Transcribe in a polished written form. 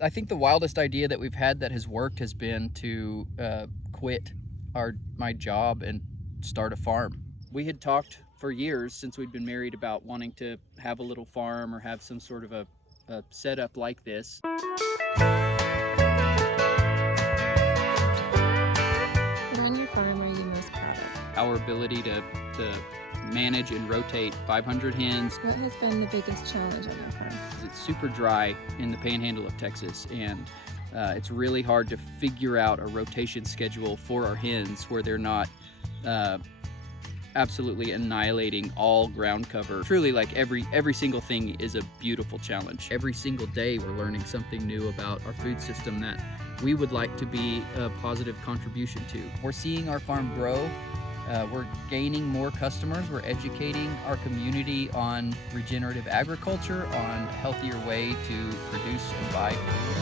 I think the wildest idea that we've had that has worked has been to quit my job and start a farm. We had talked for years since we'd been married about wanting to have a little farm or have some sort of a setup like this. What on your farm are you most proud of? Our ability to manage and rotate 500 hens. What has been the biggest challenge on your farm? It's super dry in the panhandle of Texas, and it's really hard to figure out a rotation schedule for our hens where they're not absolutely annihilating all ground cover. Truly, like every single thing is a beautiful challenge. Every single day we're learning something new about our food system that we would like to be a positive contribution to. We're seeing our farm grow. We're gaining more customers. We're educating our community on regenerative agriculture, on a healthier way to produce and buy food.